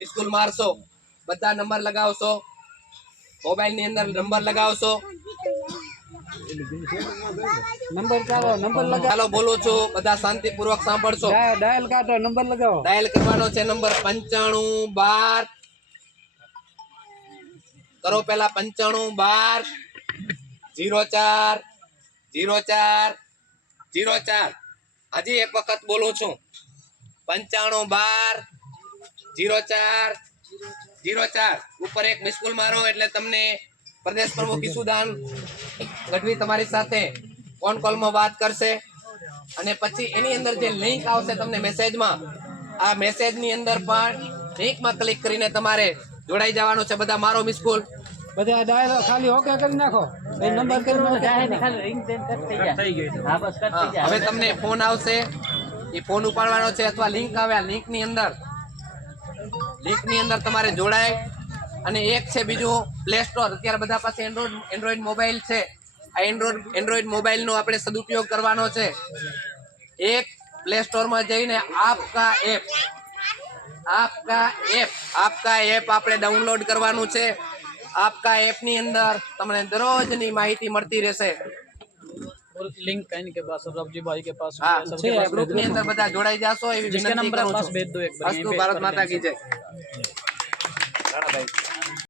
school मारशो बधा number लगावशो mobile ની અંદર नंबर लगावशो नंबर चालो नंबर लगा ચાલો બોલું છું બધા શાંતિપૂર્વક સાંભળશો डायल काटो नंबर लगाओ ડાયલ કરવાનો છે નંબર 95 12 કરો પહેલા 95 12 04 04 04 હજી એક વખત બોલું છું 95 12 04 04 ઉપર એક મિસ કોલ મારો એટલે તમને પ્રદેશ પ્રમુખ ઈસુદાન ગઢવી તમારી સાથે ફોન કોલમાં વાત કરશે અને પછી એની અંદર જે લિંક આવશે તમને મેસેજમાં આ મેસેજની અંદર પણ લિંકમાં ક્લિક કરીને તમારે જોડાઈ જવાનું છે બધા મારો મિસ કોલ બધા डायल खाली ओके કરી નાખો એ નંબર કરીને ખાલી રિંગ બેન કટ થઈ જાય હા બસ કટ થઈ જાય હવે તમને ફોન આવશે એ ફોન ઉપાડવાનો છે અથવા લિંક આવે આ લિંકની અંદર તમારે જોડાય અને એક છે બીજું પ્લે સ્ટોર અત્યારે બધા પાસે એન્ડ્રોઈડ મોબાઈલ છે આ એન્ડ્રોઈડ મોબાઈલનો આપણે સદુપયોગ કરવાનો છે એક પ્લે સ્ટોરમાં જઈને આપકા એપ આપણે ડાઉનલોડ કરવાનું છે આપકા એપની અંદર તમને દરરોજની માહિતી મળતી રહેશે लिंक कहीं के पास रवजी भाई के पास હા ગ્રુપની અંદર બધા જોડાઈ જાશો એવી जिसके વિનંતી नंबर કરું पास છું भेज दो एक बार અસ્તુ ભારત માતા કી જય રાણાભાઈ